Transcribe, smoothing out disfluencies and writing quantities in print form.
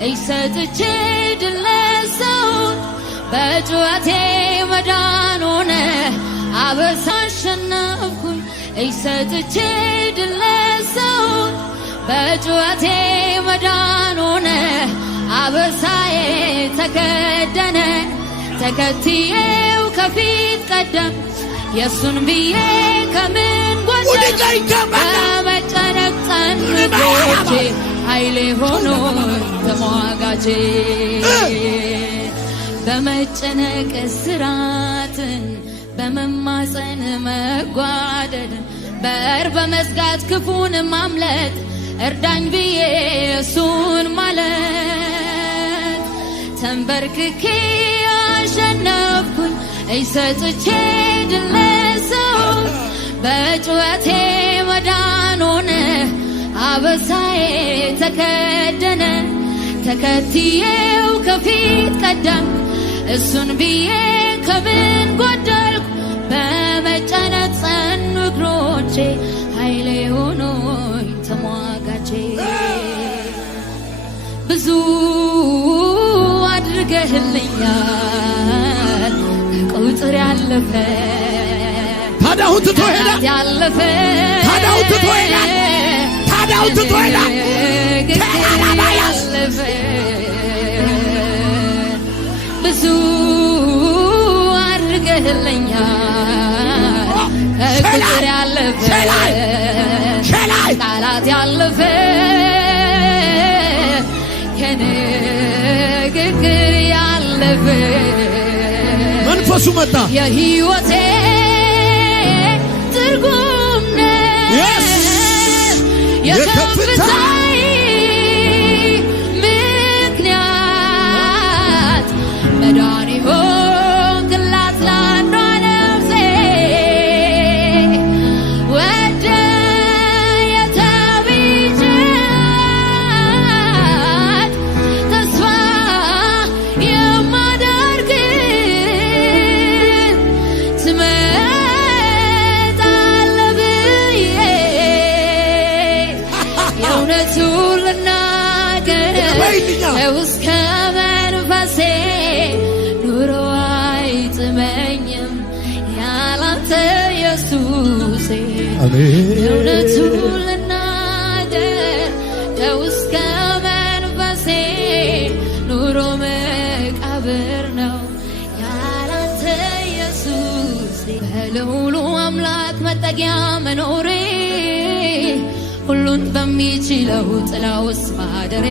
እይሰጥቼ ድለሰውን በጩኸቴ መዳን ሆነ አበሳ አሸነፍኩኝ እይሰጥቼ ድለሰውን በጩኸቴ መዳን ሆነ አበሳዬ ተከደነ ተከትዬው ከፊት ቀደም የሱን ብዬ ከምን ጎደልኩ በመጨነቅ ጸንቶቼ ኃይሌ ሆኖ ተሟጋቼ በመጨነቅ እስራትን በመማፀን መጓደድን በር በመዝጋት ክፉን ማምለጥ እርዳኝ ብዬ እሱን ማለት ተንበርክኬ አሸነፍኩኝ እይሰጥቼ ድለሰውን በጩኸቴ መዳን ሆነ አበሳዬ ተከደነ ተከትዬው ከፊት ቀደም እሱን ብዬ ከምን ጎደልኩ በመጨነቅ ጸኑ እግሮቼ ኃይሌ ሆኖኝ ተሟጋቼ ብዙ አድርገህልኛል ከቁጥር ያለፈ ታዲያው ትቶ ሄዳ ያለፈ ታዲያው ትቶ ሄዳ ታዲያው ትቶ ሄዳ ያለፈ ብዙ አድርገህልኛል ከቁጥር ያለፈ ቃላት ያለፈ ከንግግር ያለፈ መንፈሱ መጣ የሕይወቴ ትርጉም ነህ የከፍታዬ ምክንያት መዳኔ ሆንክላት ለአንዷ ነፍሴ ወደ የተቤዠሃት ተስፋ የማደርግ ትመጣለህ ብዬ የእውነቱን ልናገር እስከ መንፈሴ ኑሮ አይጥመኝም ያላንተ ኢየሱሴ የእውነቱን ልናገር እስከ መንፈሴ ኑሮ መቃብር ነው ያላንተ ኢየሱሴ በልዑሉ አምላክ መጠጊያ መኖሬ ሁሉን በሚችለው ጥላ ውስጥ ማደሬ